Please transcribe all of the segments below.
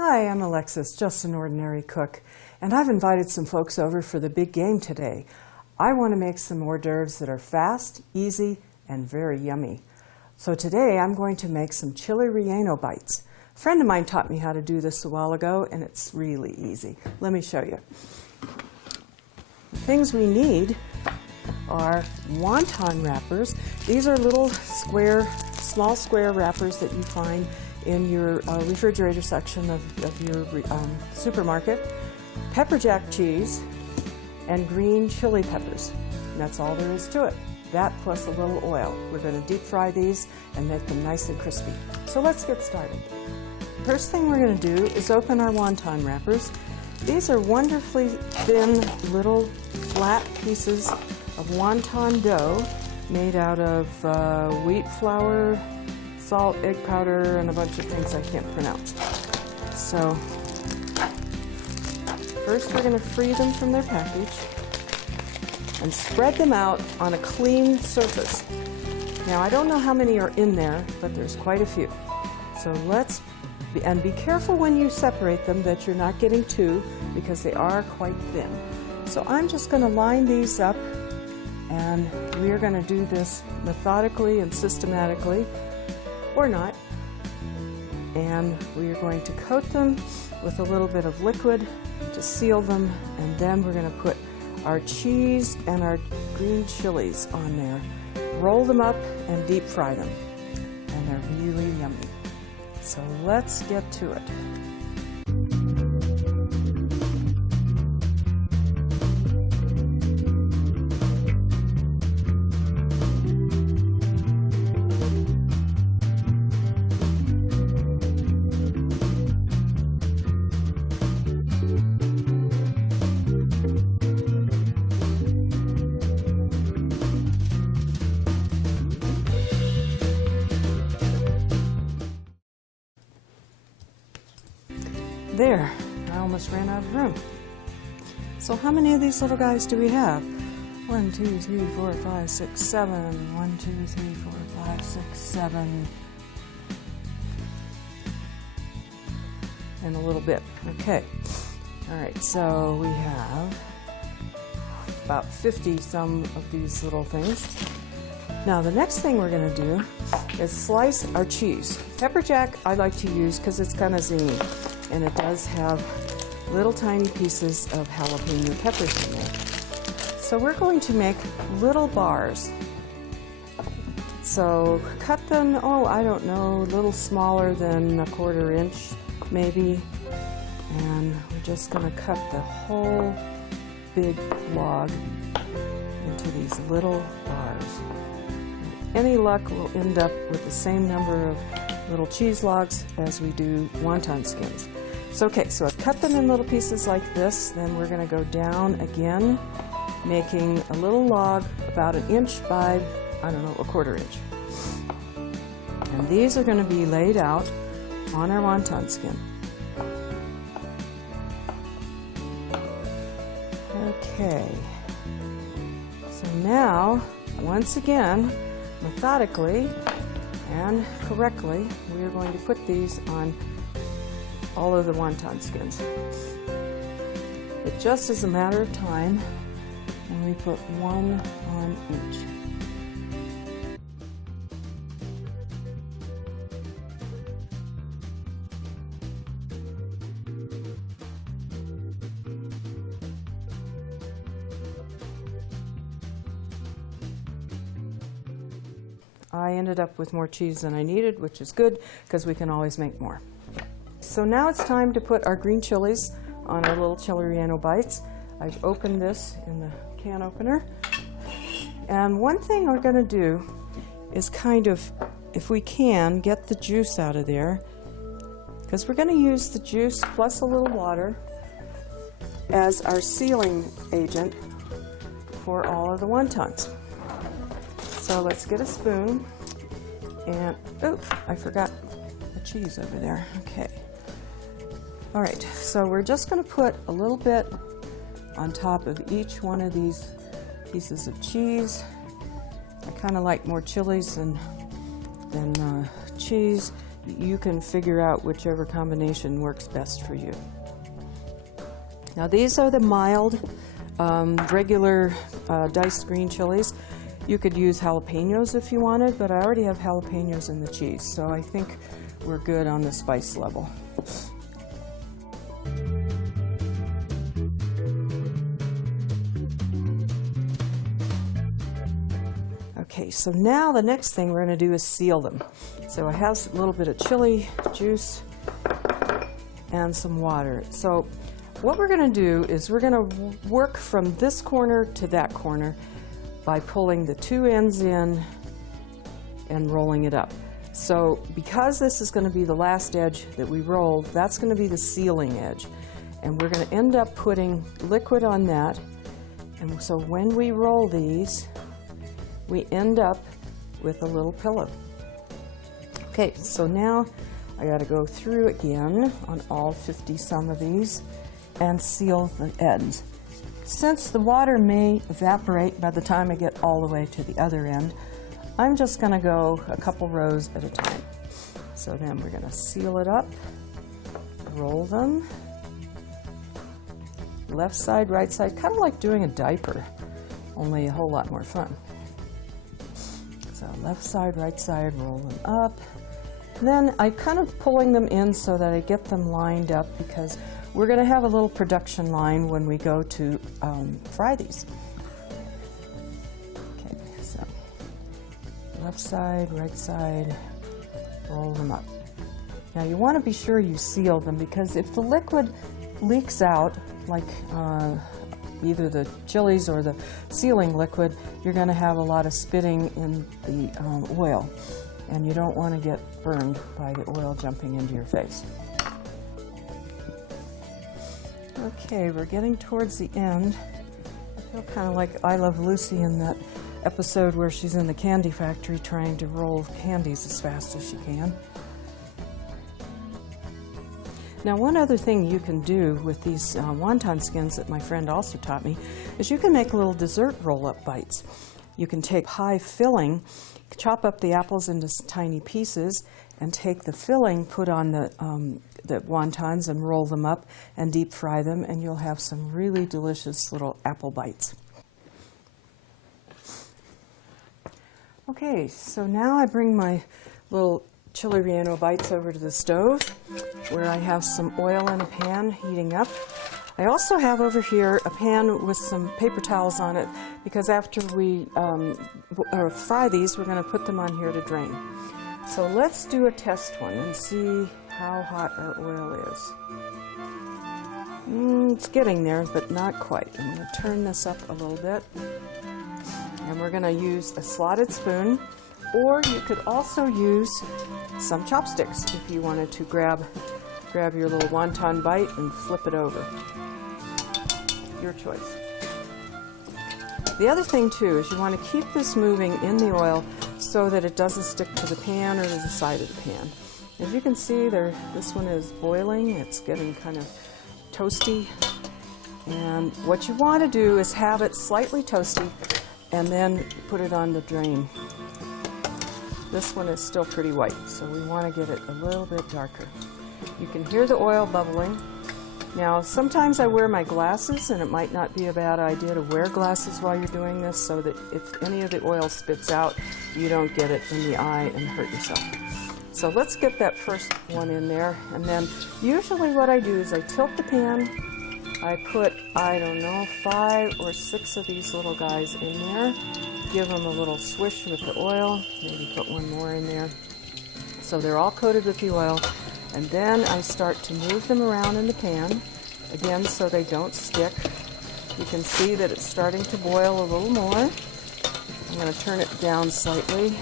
Hi, I'm Alexis, just an ordinary cook, and I've invited some folks over for the big game today. I want to make some hors d'oeuvres that are fast, easy, and very yummy. So today I'm going to make some chili relleno bites. A friend of mine taught me how to do this a while ago, and it's really easy. Let me show you. The things we need are wonton wrappers. These are little small square wrappers that you find in your refrigerator section of your supermarket. Pepper jack cheese and green chili peppers. And that's all there is to it. That plus a little oil. We're going to deep fry these and make them nice and crispy. So let's get started. First thing we're going to do is open our wonton wrappers. These are wonderfully thin little flat pieces of wonton dough made out of wheat flour, salt, egg powder, and a bunch of things I can't pronounce. So first we're going to free them from their package and spread them out on a clean surface. Now I don't know how many are in there, but there's quite a few. So be careful when you separate them that you're not getting two, because they are quite thin. So I'm just going to line these up, and we are going to do this methodically and systematically, or not. And we are going to coat them with a little bit of liquid to seal them, and then we're going to put our cheese and our green chilies on there, roll them up, and deep fry them. And they're really yummy. So let's get to it. There, I almost ran out of room. So how many of these little guys do we have? 1, 2, 3, 4, 5, 6, 7. 1, 2, 3, 4, 5, 6, 7. And a little bit. Okay. All right, so we have about 50 some of these little things. Now the next thing we're going to do is slice our cheese. Pepper jack I like to use because it's kind of zingy, and it does have little tiny pieces of jalapeno peppers in there. So we're going to make little bars. So cut them, I don't know, a little smaller than 1/4 inch maybe. And we're just going to cut the whole big log into these little bars. Any luck, we'll end up with the same number of little cheese logs as we do wonton skins. So okay, so I've cut them in little pieces like this. Then we're going to go down again, making a little log about 1 inch by, I don't know, 1/4 inch. And these are going to be laid out on our wonton skin. Okay, so now, once again, methodically and correctly, we are going to put these on all of the wonton skins. It just is a matter of time, and we put one on each. I ended up with more cheese than I needed, which is good because we can always make more. So now it's time to put our green chilies on our little chili relleno bites. I've opened this in the can opener. And one thing we're going to do is kind of, if we can, get the juice out of there, because we're going to use the juice plus a little water as our sealing agent for all of the wontons. So let's get a spoon, and, I forgot the cheese over there. Okay. All right, so we're just going to put a little bit on top of each one of these pieces of cheese. I kind of like more chilies than cheese. you can figure out whichever combination works best for you. Now these are the mild, regular diced green chilies. You could use jalapenos if you wanted, but I already have jalapenos in the cheese, so I think we're good on the spice level. Okay, so now the next thing we're going to do is seal them. So I have a little bit of chili juice and some water. So what we're going to do is we're going to work from this corner to that corner by pulling the two ends in and rolling it up. So because this is going to be the last edge that we rolled, that's going to be the sealing edge. And we're going to end up putting liquid on that. And so when we roll these, we end up with a little pillow. Okay, so now I got to go through again on all 50 some of these and seal the ends. Since the water may evaporate by the time I get all the way to the other end, I'm just going to go a couple rows at a time. So then we're going to seal it up, roll them, left side, right side, kind of like doing a diaper, only a whole lot more fun. So left side, right side, roll them up. And then I'm kind of pulling them in so that I get them lined up, because we're going to have a little production line when we go to fry these. Okay, so left side, right side, roll them up. Now you want to be sure you seal them, because if the liquid leaks out, like either the chilies or the sealing liquid, you're going to have a lot of spitting in the oil, and you don't want to get burned by the oil jumping into your face. Okay, we're getting towards the end. I feel kind of like I Love Lucy in that episode where she's in the candy factory trying to roll candies as fast as she can. Now, one other thing you can do with these wonton skins that my friend also taught me is you can make little dessert roll-up bites. You can take pie filling, chop up the apples into tiny pieces, and take the filling, put on the wontons and roll them up and deep fry them, and you'll have some really delicious little apple bites. Okay, so now I bring my little chili relleno bites over to the stove, where I have some oil in a pan heating up. I also have over here a pan with some paper towels on it, because after we fry these, we're going to put them on here to drain. So let's do a test one and see how hot our oil is. It's getting there, but not quite. I'm going to turn this up a little bit. And we're going to use a slotted spoon, or you could also use some chopsticks if you wanted to grab your little wonton bite and flip it over. Your choice. The other thing too is you want to keep this moving in the oil so that it doesn't stick to the pan or to the side of the pan. As you can see there, this one is boiling. It's getting kind of toasty. And what you want to do is have it slightly toasty and then put it on the drain. This one is still pretty white, so we want to get it a little bit darker. You can hear the oil bubbling. Now, sometimes I wear my glasses, and it might not be a bad idea to wear glasses while you're doing this, so that if any of the oil spits out, you don't get it in the eye and hurt yourself. So let's get that first one in there, and then usually what I do is I tilt the pan. I put, I don't know, 5 or 6 of these little guys in there. Give them a little swish with the oil, maybe put one more in there. So they're all coated with the oil. And then I start to move them around in the pan, again, so they don't stick. You can see that it's starting to boil a little more. I'm going to turn it down slightly.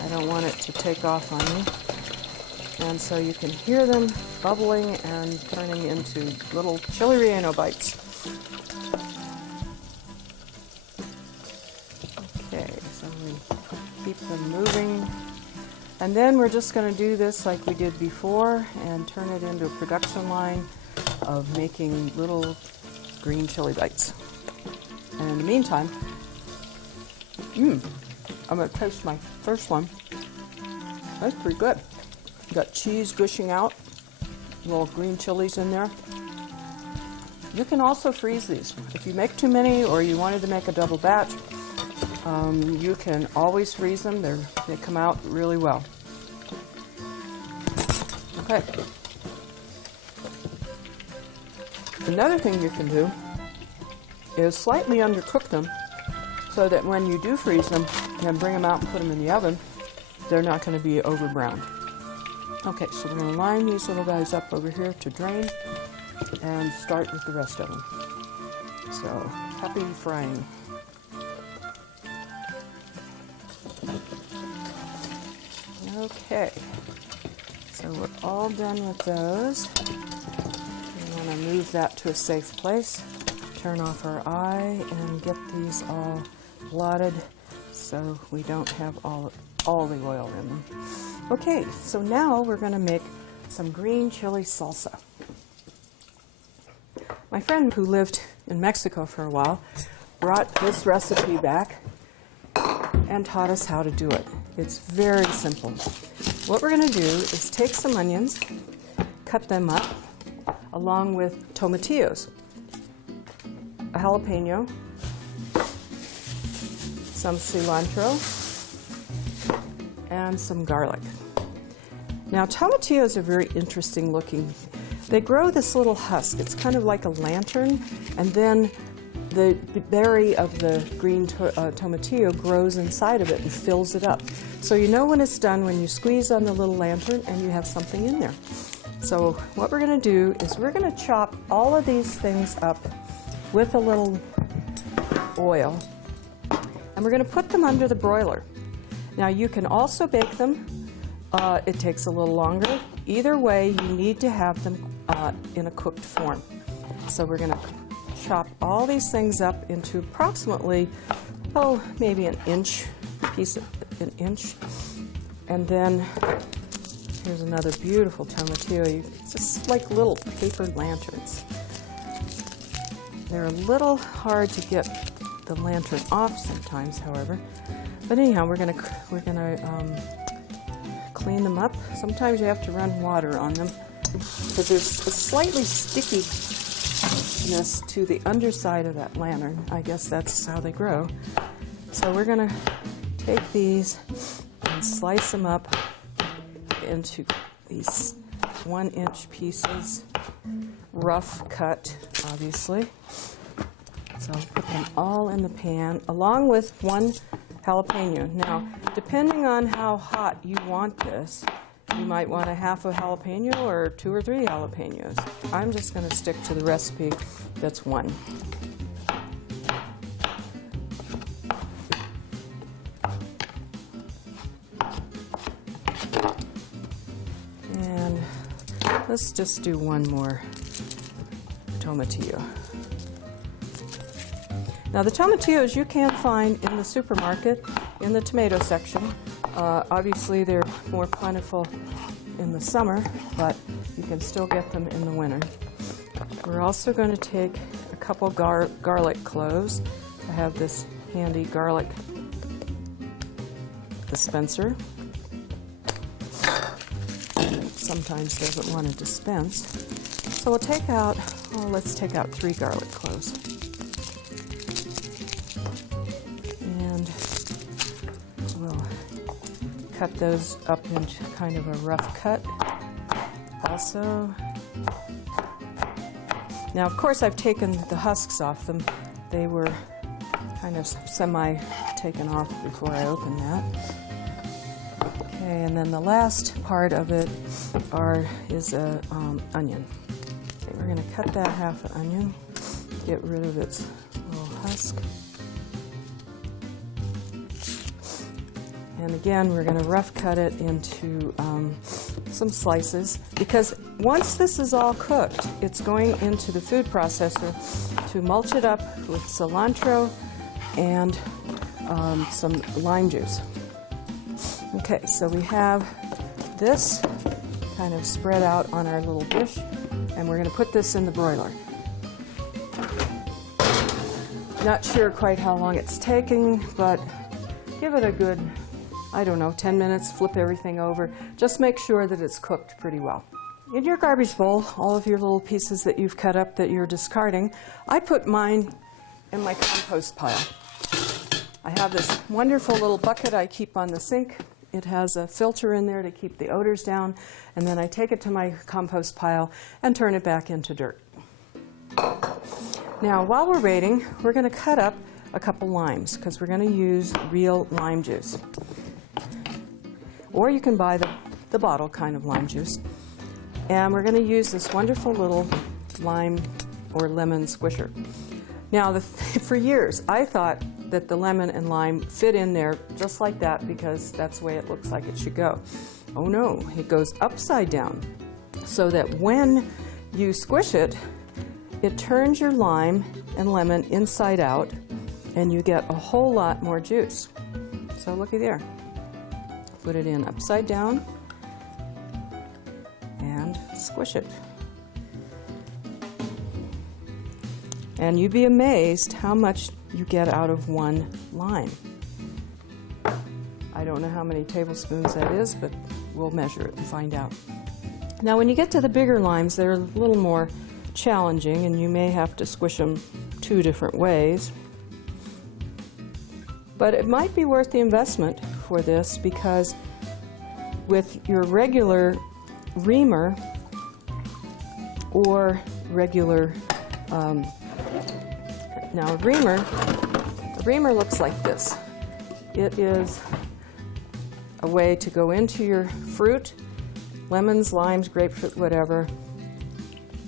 I don't want it to take off on me. And so you can hear them bubbling and turning into little chili relleno bites. Okay, so we keep them moving. And then we're just going to do this like we did before and turn it into a production line of making little green chili bites. And in the meantime, I'm going to taste my first one. That's pretty good. Got cheese gushing out, little green chilies in there. You can also freeze these. If you make too many or you wanted to make a double batch, you can always freeze them. They come out really well. Okay. Another thing you can do is slightly undercook them so that when you do freeze them and bring them out and put them in the oven, they're not going to be over browned. Okay, so we're going to line these little guys up over here to drain and start with the rest of them. So, happy frying. Okay, so we're all done with those. We want to move that to a safe place. Turn off our eye and get these all blotted so we don't have all the oil in them. Okay, so now we're going to make some green chili salsa. My friend who lived in Mexico for a while brought this recipe back and taught us how to do it. It's very simple. What we're going to do is take some onions, cut them up, along with tomatillos, a jalapeno, some cilantro, and some garlic. Now, tomatillos are very interesting looking. They grow this little husk. It's kind of like a lantern, and then the berry of the green tomatillo grows inside of it and fills it up. So you know when it's done when you squeeze on the little lantern and you have something in there. So what we're going to do is we're going to chop all of these things up with a little oil, and we're going to put them under the broiler. Now you can also bake them. It takes a little longer. Either way, you need to have them in a cooked form. So we're going to chop all these things up into approximately, maybe an inch, an inch. And then here's another beautiful tomatillo. It's just like little paper lanterns. They're a little hard to get the lantern off sometimes, however. But anyhow, we're gonna clean them up. Sometimes you have to run water on them because there's a slightly stickiness to the underside of that lantern. I guess that's how they grow. So we're gonna take these and slice them up into these 1-inch pieces, rough cut, obviously. So I'll put them all in the pan, along with 1 jalapeno. Now, depending on how hot you want this, you might want a half a jalapeno or 2 or 3 jalapenos. I'm just going to stick to the recipe that's 1. And let's just do 1 more tomatillo. Now the tomatillos you can find in the supermarket in the tomato section. Obviously they're more plentiful in the summer, but you can still get them in the winter. We're also going to take a couple garlic cloves. I have this handy garlic dispenser. Sometimes doesn't want to dispense. So we'll take out, let's take out 3 garlic cloves. Cut those up into kind of a rough cut also. Now, of course, I've taken the husks off them. They were kind of semi-taken off before I opened that. Okay, and then the last part of it is an onion. Okay, we're going to cut that half an onion, get rid of its little husk. And again, we're going to rough cut it into some slices, because once this is all cooked, it's going into the food processor to mulch it up with cilantro and some lime juice. Okay, so we have this kind of spread out on our little dish, and we're going to put this in the broiler. Not sure quite how long it's taking, but give it a good I don't know, 10 minutes, flip everything over. Just make sure that it's cooked pretty well. In your garbage bowl, all of your little pieces that you've cut up that you're discarding, I put mine in my compost pile. I have this wonderful little bucket I keep on the sink. It has a filter in there to keep the odors down, and then I take it to my compost pile and turn it back into dirt. Now, while we're waiting, we're going to cut up a couple limes because we're going to use real lime juice. Or you can buy the bottle kind of lime juice. And we're going to use this wonderful little lime or lemon squisher. Now, for years, I thought that the lemon and lime fit in there just like that because that's the way it looks like it should go. Oh no, it goes upside down so that when you squish it, it turns your lime and lemon inside out and you get a whole lot more juice. So looky there. Put it in upside down and squish it. And you'd be amazed how much you get out of one lime. I don't know how many tablespoons that is, but we'll measure it and find out. Now when you get to the bigger limes, they're a little more challenging and you may have to squish them 2 different ways. But it might be worth the investment for this because with your regular reamer or regular now a reamer looks like this. It is a way to go into your fruit, lemons, limes, grapefruit, whatever,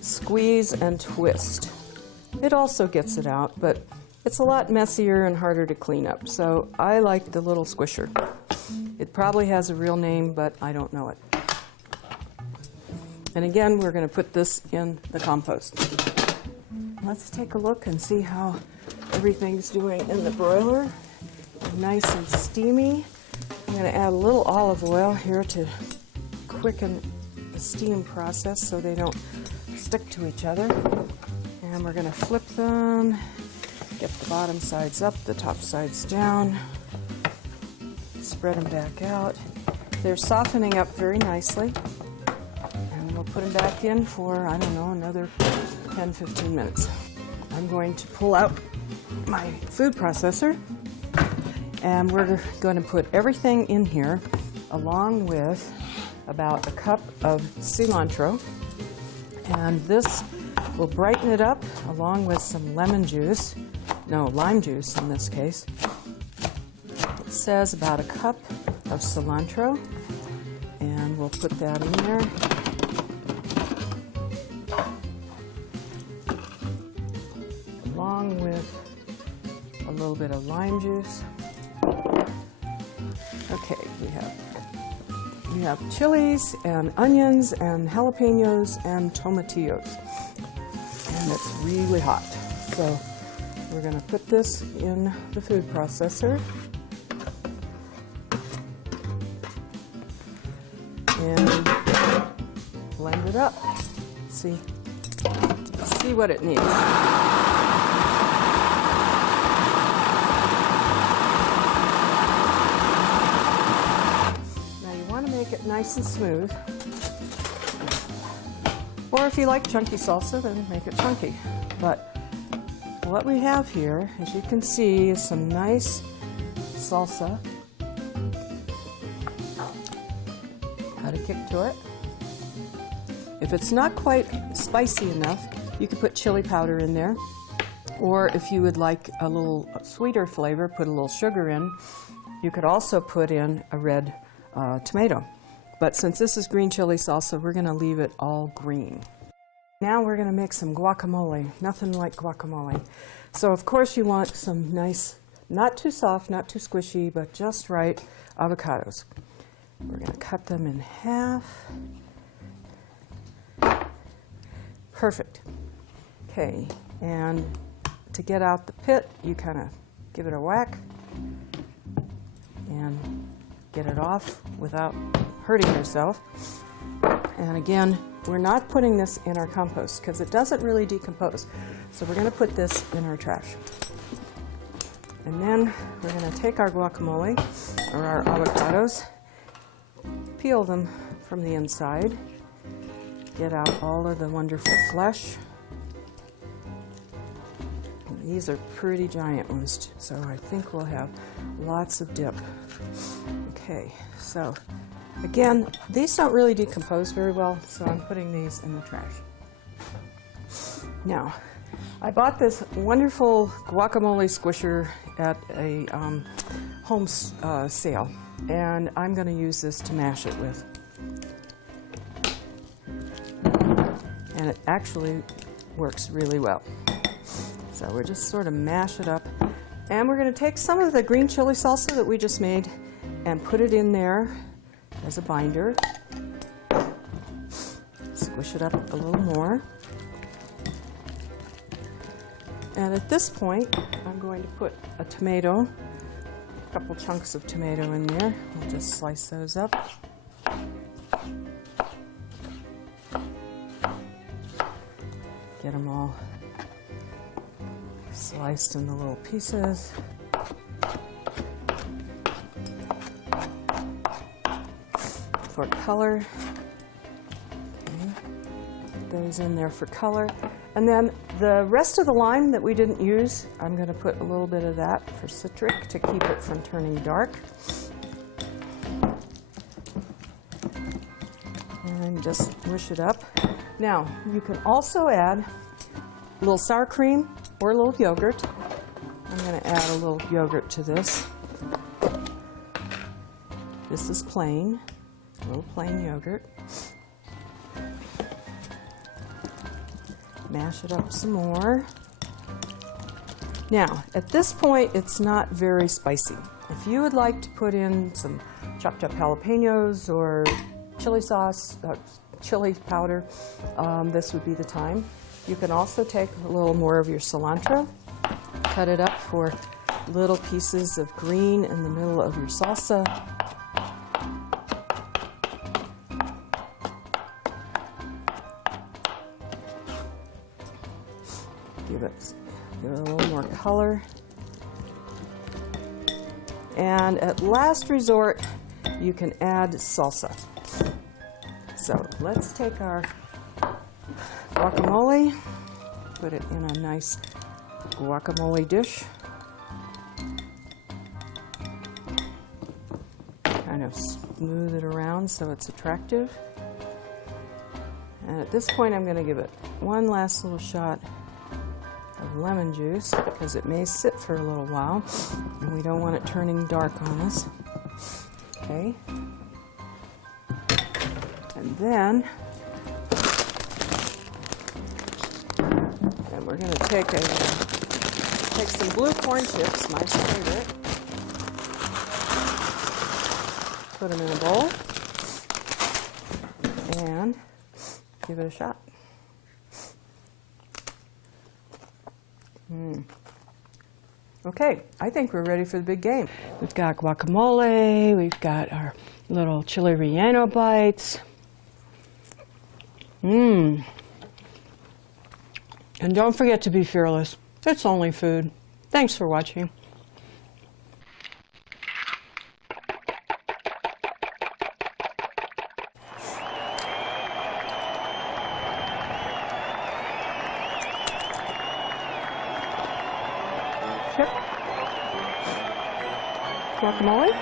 squeeze and twist. It also gets it out, but it's a lot messier and harder to clean up. So I like the little squisher. It probably has a real name, but I don't know it. And again, we're going to put this in the compost. Let's take a look and see how everything's doing in the broiler. Nice and steamy. I'm going to add a little olive oil here to quicken the steam process so they don't stick to each other. And we're going to flip them, get the bottom sides up, the top sides down, spread them back out. They're softening up very nicely. And we'll put them back in for, I don't know, another 10-15 minutes. I'm going to pull out my food processor and we're going to put everything in here along with about a cup of cilantro, and this will brighten it up along with some lime juice in this case. It says about a cup of cilantro and we'll put that in there. Along with a little bit of lime juice. Okay, we have chilies and onions and jalapenos and tomatillos. And it's really hot. So we're going to put this in the food processor. And blend it up. Let's see what it needs. It nice and smooth. Or if you like chunky salsa, then make it chunky. But what we have here, as you can see, is some nice salsa. Add a kick to it. If it's not quite spicy enough, you could put chili powder in there. Or if you would like a little sweeter flavor, put a little sugar in. You could also put in a red tomato. But since this is green chili salsa, we're going to leave it all green. Now we're going to make some guacamole. Nothing like guacamole. So of course you want some nice, not too soft, not too squishy, but just right avocados. We're going to cut them in half. Perfect. Okay, and to get out the pit, you kind of give it a whack and get it off without hurting yourself. And again, we're not putting this in our compost because it doesn't really decompose. So we're going to put this in our trash. And then we're going to take our guacamole, or our avocados, peel them from the inside, get out all of the wonderful flesh. These are pretty giant ones, so I think we'll have lots of dip. Okay, so again, these don't really decompose very well, so I'm putting these in the trash. Now, I bought this wonderful guacamole squisher at a home sale, and I'm going to use this to mash it with. And it actually works really well. So we're just sort of mash it up. And we're going to take some of the green chili salsa that we just made and put it in there as a binder. Squish it up a little more. And at this point, I'm going to put a tomato, a couple chunks of tomato in there. We'll just slice those up. Get them all sliced into little pieces. For color, okay. Put those in there for color. And then the rest of the lime that we didn't use, I'm going to put a little bit of that for citric to keep it from turning dark. And just mush it up. Now, you can also add a little sour cream or a little yogurt. I'm going to add a little yogurt to this. This is plain, a little plain yogurt. Mash it up some more. Now, at this point, it's not very spicy. If you would like to put in some chopped up jalapenos or chili sauce, chili powder, this would be the time. You can also take a little more of your cilantro, cut it up for little pieces of green in the middle of your salsa. Give it a little more color. And at last resort, you can add salsa. So let's take our guacamole, put it in a nice guacamole dish. Kind of smooth it around so it's attractive. And at this point, I'm going to give it one last little shot of lemon juice because it may sit for a little while and we don't want it turning dark on us. Okay. And then we're going to take some blue corn chips, my favorite. Put them in a bowl and give it a shot. Okay, I think we're ready for the big game. We've got guacamole, we've got our little chili relleno bites. And don't forget to be fearless. It's only food. Thanks for watching. Chip. Guacamole.